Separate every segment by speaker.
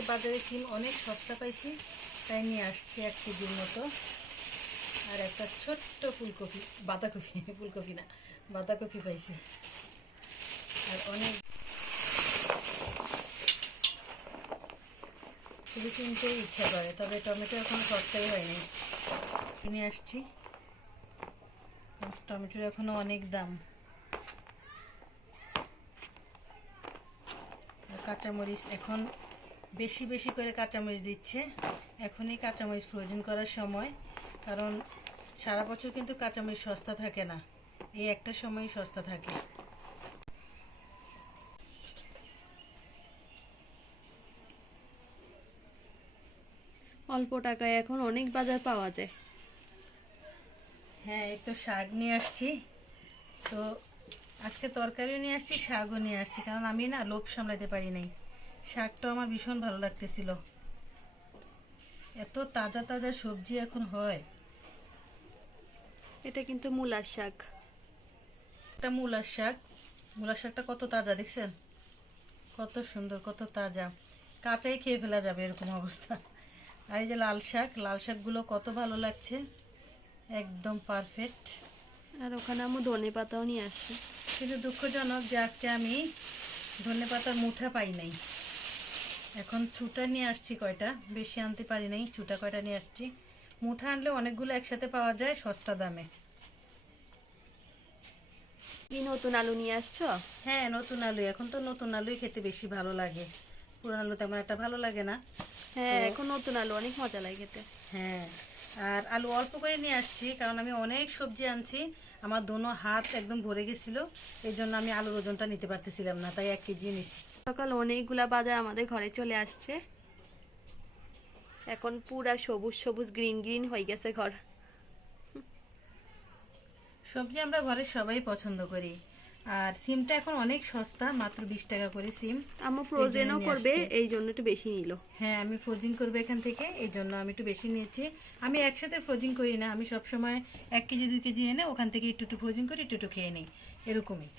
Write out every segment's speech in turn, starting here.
Speaker 1: আজকে বাজারে সিম অনেক সস্তা পাইছি, তাই নিয়ে আসছি এক কেজির মতো। আর একটা ছোট্ট ফুলকপি, বাঁধাকপি, ফুলকপি না, বাঁধাকপি পাইছি। আর অনেক শুধু কিনতেই ইচ্ছা করে, তবে টমেটো এখন সস্তাই হয়নি। কিনে আসছি। টমেটোর এখনও অনেক দাম। কাঁচামরিচ এখন বেশি বেশি করে কাঁচামরিচ দিচ্ছে। এখনই কাঁচামরিচ প্রয়োজন করার সময় কারণ সারা বছর কিন্তু কাঁচামরিচ সস্তা থাকে না। এই একটা সময় সস্তা থাকে।
Speaker 2: অল্প টাকায় এখন অনেক বাজার পাওয়া যায়।
Speaker 1: হ্যাঁ এই তো শাক নিয়ে আসছি। তো আজকে তরকারিও নিয়ে আসছি শাকও নিয়ে আসছি কারণ আমি না লোভ সামলাতে পারি নাই। শাকটা আমার ভীষণ ভালো লাগতেছিল। এত তাজা তাজা সবজি এখন হয়।
Speaker 2: এটা কিন্তু মূলার শাক।
Speaker 1: একটা মূলার শাক। মূলার শাকটা কত তাজা দেখছেন? কত সুন্দর কত তাজা। কাঁচাই খেয়ে ফেলা যাবে এরকম অবস্থা। আর এই যে লাল শাক লাল শাকগুলো কত ভালো লাগছে। একদম পারফেক্ট।
Speaker 2: আর ওখানে আমি ধনে পাতাও নিয়ে আসি।
Speaker 1: কিন্তু দুঃখজনক যে আজকে আমি ধনে পাতার মুঠা পাই নাই। এখন ছুটা নিয়ে আসছি কয়টা? বেশি আনতে পারি নাই ছুটা কয়টা নিয়ে আসছি? মুঠা আনলে অনেকগুলো একসাথে পাওয়া যায় সস্তা দামে।
Speaker 2: কি নতুন আলু নিয়ে আসছো?
Speaker 1: হ্যাঁ নতুন আলু। এখন তো নতুন আলুই খেতে বেশি ভালো লাগে। পুরান আলু তেমন একটা ভালো লাগে না।
Speaker 2: হ্যাঁ এখন নতুন আলু অনেক মজা লাগে খেতে।
Speaker 1: হ্যাঁ আর আলু অল্প করে নিয়ে আসছি কারণ আমি অনেক সবজি আনছি। আমার দোনো হাত একদম ভরে গেছিল এই জন্য আমি আলুর ওজনটা নিতে পারতেছিলাম না তাই এক কেজি নিচ্ছি
Speaker 2: সকাল অনেকগুলা বাজার আমাদের ঘরে চলে আসছে। এখন পুরা সবুজ সবুজ গ্রিন গ্রিন হয়ে গেছে ঘর।
Speaker 1: সবজি আমরা ঘরে সবাই পছন্দ করি। আর সিমটা এখন অনেক সস্তা মাত্র বিশ টাকা করে সিম।
Speaker 2: আমার ফ্রোজেনও করবে এই জন্য একটু বেশি নিল।
Speaker 1: হ্যাঁ আমি ফ্রোজিং করব এখান থেকে এই জন্য আমি একটু বেশি নিয়েছি। আমি একসাথে ফ্রোজিং করি না আমি সব সময় এক কেজি দুই কেজি এনে ওখান থেকে একটু একটু ফ্রোজিং করি একটু একটু খেয়ে নিই এরকমই।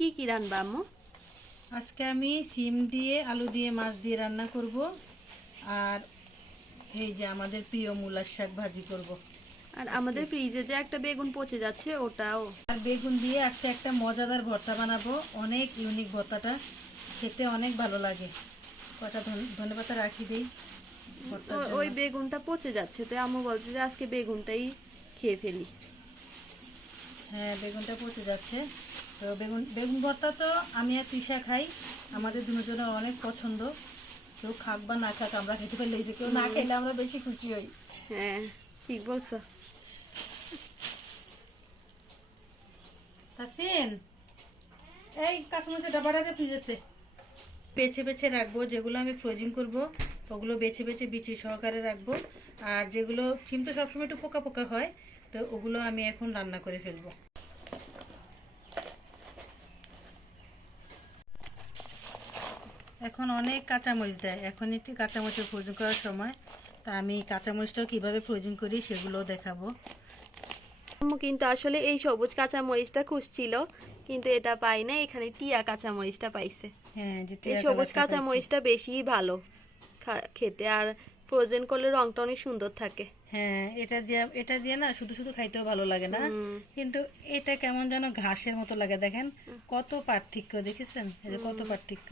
Speaker 2: কি কি রান্না আম্মু?
Speaker 1: আজকে আমি সিম দিয়ে আলু দিয়ে মাছ দিয়ে রান্না করব। আর এই যে আমাদের প্রিয় মূলার শাক ভাজি করব।
Speaker 2: আর আমাদের ফ্রিজে যে একটা বেগুন পচে যাচ্ছে ওটাও।
Speaker 1: আর বেগুন দিয়ে আজকে একটা মজাদার ভর্তা বানাবো। অনেক ইউনিক ভর্তাটা। খেতে অনেক ভালো লাগে। কটা ধনে পাতা রাখি দিই
Speaker 2: ওই বেগুনটা পচে যাচ্ছে। তো আম্মু বলছে যে আজকে বেগুনটাই খেয়ে ফেলি।
Speaker 1: হ্যাঁ বেগুনটা পচে যাচ্ছে। তো বেগুন বেগুন ভর্তা তো আমি আর তৃষা খাই। আমাদের দুজনের অনেক পছন্দ। কেউ খাক বা না খাক আমরা খেতে পারলে যে কেউ না খেলে আমরা বেশি খুশি হই।
Speaker 2: হ্যাঁ ঠিক বলছো।
Speaker 1: তাসিন এই কাঁচামরিচের ডাবাটাতে ফ্রিজেতে। বেছে বেছে রাখব যেগুলো আমি ফ্রোজিং করব ওগুলো বেছে বেছে বিচি সহকারে রাখব। আর যেগুলো সিম তো সবসময় একটু পোকা পোকা হয় তো ওগুলো আমি এখন রান্না করে ফেলব। এখন অনেক কাঁচামরিচ দেয়। এখন একটি কাঁচামরিচের ফ্রোজিং করার সময় তা আমি কাঁচামরিচটাও কীভাবে প্রয়োজন করি সেগুলোও দেখাবো।
Speaker 2: আম্মু কিন্তু আসলে এই সবুজ কাঁচা মরিচটা খুঁজছিল কিন্তু এটা পাই না এখানে টিয়া কাঁচা মরিচটা পাইছে।
Speaker 1: হ্যাঁ
Speaker 2: এই সবুজ কাঁচা মরিচটা বেশি ভালো খেতে আর ফ্রোজেন করলে রংটা অনেক সুন্দর থাকে।
Speaker 1: হ্যাঁ এটা দিয়ে এটা দিয়ে না শুধু শুধু খাইতেও ভালো লাগে না। কিন্তু এটা কেমন যেন ঘাসের মতো লাগে দেখেন কত পার্থক্য দেখেছেন? কত পার্থক্য।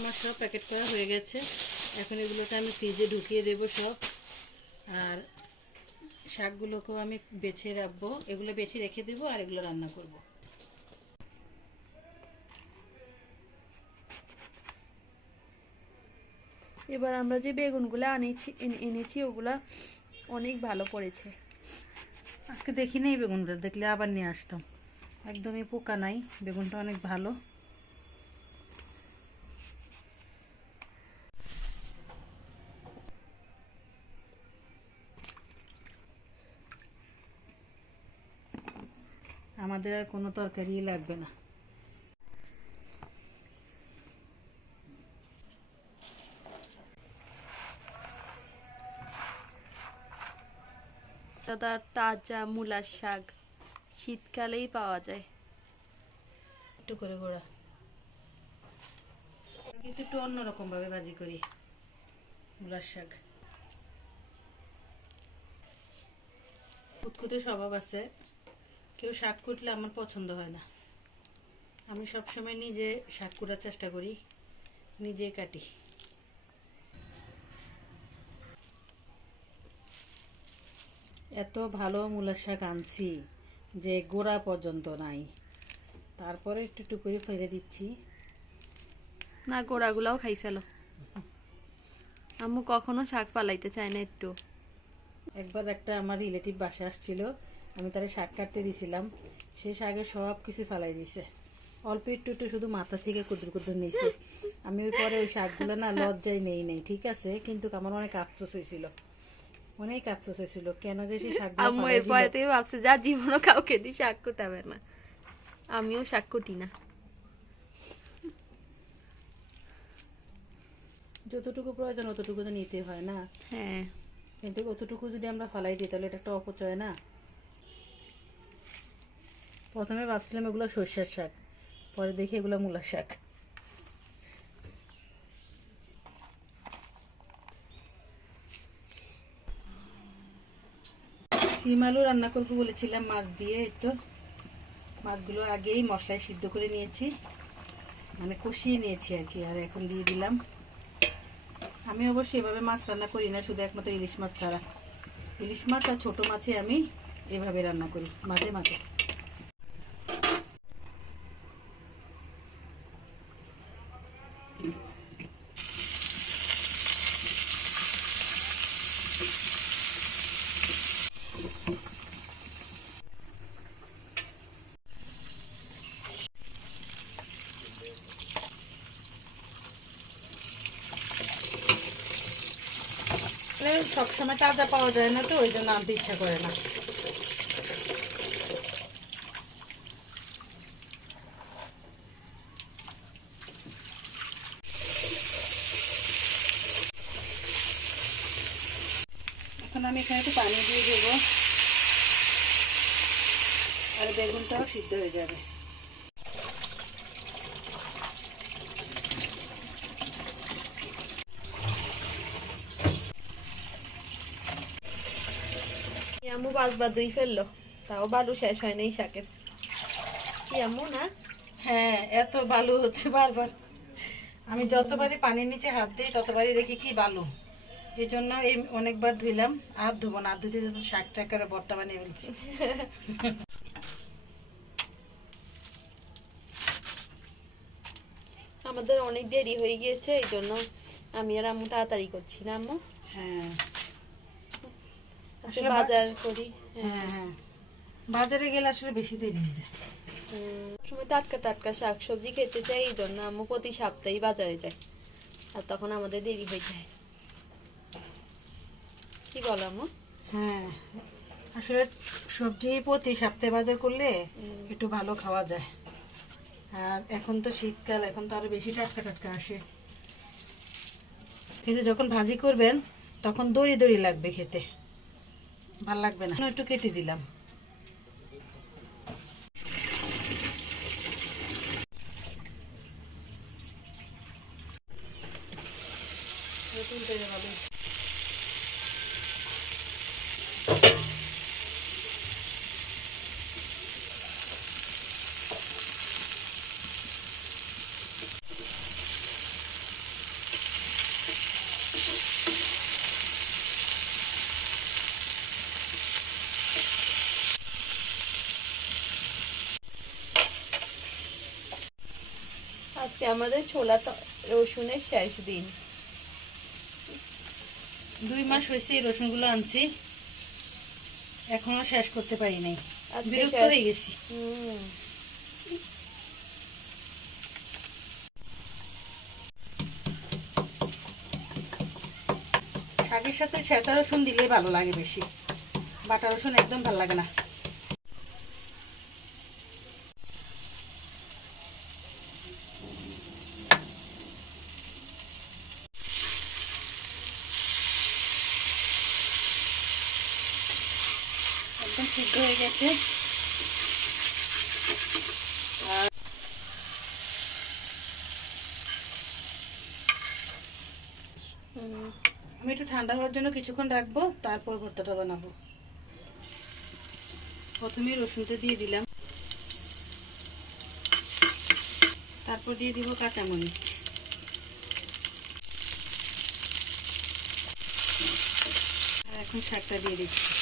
Speaker 1: আমার সব প্যাকেট করা হয়ে গেছে। এখন এগুলোকে আমি ফ্রিজে ঢুকিয়ে দেব সব। আর শাকগুলোকেও আমি বেছে রাখব। এগুলো বেছে রেখে দেবো আর এগুলো রান্না করব।
Speaker 2: এবার আমরা যে বেগুনগুলো আনেছি এনে- এনেছি ওগুলা অনেক ভালো পড়েছে।
Speaker 1: আজকে দেখি নাই বেগুনটা দেখলে আবার নিয়ে আসতাম। একদমই পোকা নাই বেগুনটা অনেক ভালো। আমাদের আর কোনো তরকারি লাগবে না।
Speaker 2: দাদা তাজা মূলার শাক শীতকালেই পাওয়া যায়।
Speaker 1: একটু করে গোড়া। কিন্তু একটু অন্যরকম ভাবে ভাজি করি মূলার শাক। কুতকুতে স্বভাব আছে। কেউ শাক কুটলে আমার পছন্দ হয় না। আমি সবসময় নিজে শাক কুটার চেষ্টা করি নিজে কাটি। এত ভালো মূলার শাক আনছি যে গোড়া পর্যন্ত নাই। তারপরে একটু একটু করে ফেলে দিচ্ছি।
Speaker 2: না গোড়াগুলাও খাই ফেলো। আম্মু কখনো শাক পালাইতে চায় না একটু।
Speaker 1: একবার একটা আমার রিলেটিভ বাসা আসছিল আমি তারে শাক কাটতে দিছিলাম। সে শাকের সব কিছু ফালাই দিছে। অল্প একটু একটু শুধু মাথা থেকে কুদুর কুদুর নিছে। আমি ওই পরে ওই শাকগুলো না লজ্জায় নেই নেই ঠিক আছে? কিন্তু আমার অনেক আফসোস হয়েছিল। অনেক আফসোস হয়েছিল। কেন যে সেই শাকগুলো
Speaker 2: আম্মু এরপরে থেকে ভাবছে যা জীবনও কাউকে দিয়ে শাক কুটাবে না। আমিও শাক কুটি না।
Speaker 1: যতটুকু প্রয়োজন অতটুকু তো নিতে হয় না।
Speaker 2: হ্যাঁ।
Speaker 1: কিন্তু অতটুকু যদি আমরা ফালাই দিই তাহলে এটা একটা অপচয় না? প্রথমে ভাবছিলাম এগুলো সর্ষের শাক, পরে দেখি এগুলো মূলার শাক। সিম আলু রান্না করব বলেছিলাম, মাছ দিয়ে তো। মাছগুলো আগেই মশলায় সিদ্ধ করে নিয়েছি। মানে কষিয়ে নিয়েছি আর কি, আর এখন দিয়ে দিলাম। আমি অবশ্যই এভাবে মাছ রান্না করি না, শুধু একমাত্র ইলিশ মাছ ছাড়া। ইলিশ মাছ আর ছোটো মাছে আমি এভাবে রান্না করি, মাঝে মাঝে। সবসময় তাজা পাওয়া যায় না তো, ওই জন্য আনতে ইচ্ছা করে না। এখন আমি এখানে একটু পানি দিয়ে দেবো আর বেগুনটাও সিদ্ধ হয়ে যাবে।
Speaker 2: পাঁচবার দুই ফেলল তাও বালু শেষ হয় নাই শাকের। কি আম্মু না?
Speaker 1: হ্যাঁ এত বালু হচ্ছে বারবার। আমি যতবারই পানির নিচে হাত দিই ততবারই দেখি কি বালু। এই জন্য এই অনেকবার ধুইলাম আর ধুবো না আর ধুতে যত শাক টাক করে বর্তা বানিয়ে ফেলছি।
Speaker 2: আমাদের অনেক দেরি হয়ে গিয়েছে এই জন্য আমি আর আম্মু তাড়াতাড়ি করছি না আম্মু?
Speaker 1: হ্যাঁ। আসলে
Speaker 2: বাজার করি
Speaker 1: হ্যাঁ। হ্যাঁ বাজারে গেলে আসলে বেশি দেরি হয়ে যায়।
Speaker 2: সময় টাটকা টাটকা শাক সবজি খেতে চাই এই জন্য আম্মু প্রতি সপ্তাহে বাজারে যায়। আর তখন আমাদের দেরি হয়ে যায়। কি বলো আম্মু?
Speaker 1: হ্যাঁ আসলে সবজি প্রতি সপ্তাহে বাজার করলে একটু ভালো খাওয়া যায়। আর এখন তো শীতকাল এখন তো আরও বেশি টাটকা টাটকা আসে। কিন্তু যখন ভাজি করবেন তখন দড়ি দড়ি লাগবে খেতে। ভালো লাগবে না। একটু কেটে দিলাম।
Speaker 2: আজকে আমাদের ছোলা রসুনের শেষ দিন।
Speaker 1: দুই মাস হয়েছে এই রসুনগুলো আনছি। এখনও শেষ করতে পারি নাই। বিরক্ত হয়ে গেছি। শাকের সাথে ছেঁচা রসুন দিলেই ভালো লাগে বেশি। বাটা রসুন একদম ভালো লাগে না সিদ্ধ হয়ে গেছে। আমি একটু ঠান্ডা হওয়ার জন্য কিছুক্ষণ রাখব, তারপর ভর্তাটা বানাবো। প্রথমে রসুনটা দিয়ে দিলাম। তারপর দিয়ে দিব কাঁচামরিচ। এখন শাকটা দিয়ে দিচ্ছি।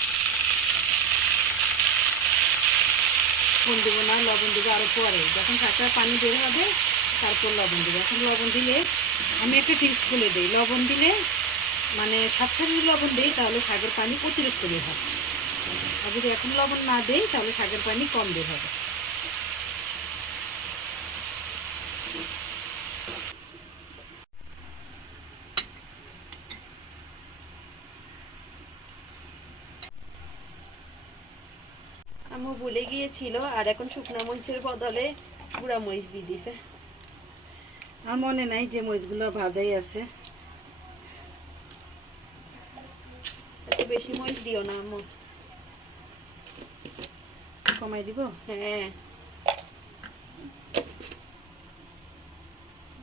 Speaker 1: কোন দেবো না, লবণ দেবো আরও পরে। যখন শাকটা পানি বের হবে, তারপর লবণ দেবো। এখন লবণ দিলে আমি একটা টিপস খুলে দিই। লবণ দিলে মানে সাত যদি লবণ দিই, তাহলে শাকের পানি অতিরিক্ত বের হবে। আর যদি এখন লবণ না দেই, তাহলে শাকের পানি কম বের হবে
Speaker 2: আম্মু ভুলে গিয়েছিল আর এখন শুকনো মরিচের বদলে গুঁড়া মরিচ দিয়ে দিছে।
Speaker 1: আমার মনে নাই যে মরিচগুলো ভাজাই আছে।
Speaker 2: বেশি মরিচ দিও না আম্মু।
Speaker 1: কমাই দিব?
Speaker 2: হ্যাঁ।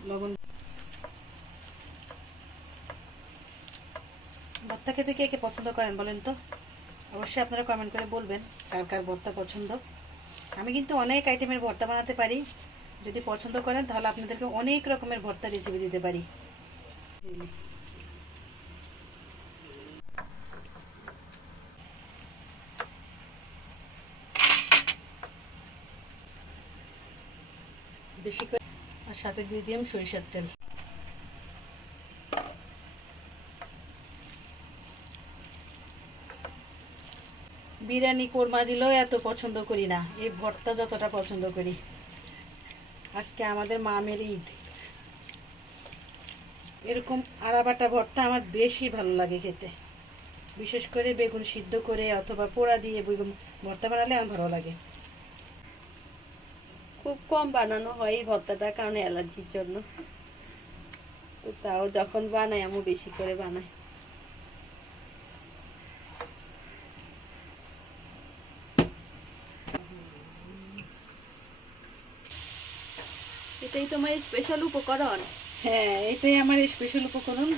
Speaker 1: লবণ। ভর্তা খেতে কে কে পছন্দ করেন বলেন তো? অবশ্যই আপনারা কমেন্ট করে বলবেন কার কার ভর্তা পছন্দ। আমি কিন্তু অনেক আইটেমের ভর্তা বানাতে পারি। যদি পছন্দ করেন, তাহলে আপনাদেরকে অনেক রকমের ভর্তা রেসিপি দিতে পারি। বেশি করে আর সাথে দিয়ে দিলাম সরিষার তেল। বিরিয়ানি কোরমা দিলেও এত পছন্দ করি না। এই ভর্তা যতটা পছন্দ করি। আজকে আমাদের মামের ঈদ। এরকম আড়াবাটা ভর্তা আমার বেশি ভালো লাগে খেতে। বিশেষ করে বেগুন সিদ্ধ করে অথবা পোড়া দিয়ে বেগুন ভর্তা বানালে আমার ভালো লাগে।
Speaker 2: খুব কম বানানো হয় এই ভর্তাটা কারণ অ্যালার্জির জন্য। তো তাও যখন বানাই, আম্মু বেশি করে বানাই এটাই তোমার স্পেশাল উপকরণ।
Speaker 1: হ্যাঁ এটাই আমার স্পেশাল উপকরণ।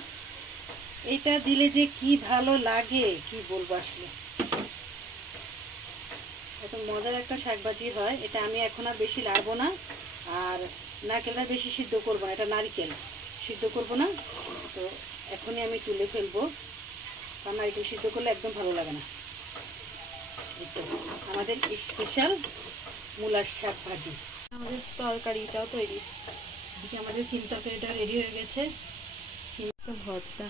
Speaker 1: এটা দিলে যে কি ভালো লাগে, কি বলব আসলে? এত মজার একটা শাকভাজি হয়। এটা আমি এখন আর বেশি লাগবো না। আর নারকেলটা বেশি সিদ্ধ করব না, এটা নারকেল। সিদ্ধ করব না, তো এখনই আমি তুলে ফেলব। কারণ নারকেল সিদ্ধ করলে একদম ভালো লাগে না। আমাদের স্পেশাল মূলার শাক ভাজি
Speaker 2: আমাদের তরকারিটাও তৈরি।
Speaker 1: আমাদের সিম তরকারিটা রেডি হয়ে গেছে।
Speaker 2: ভর্তা।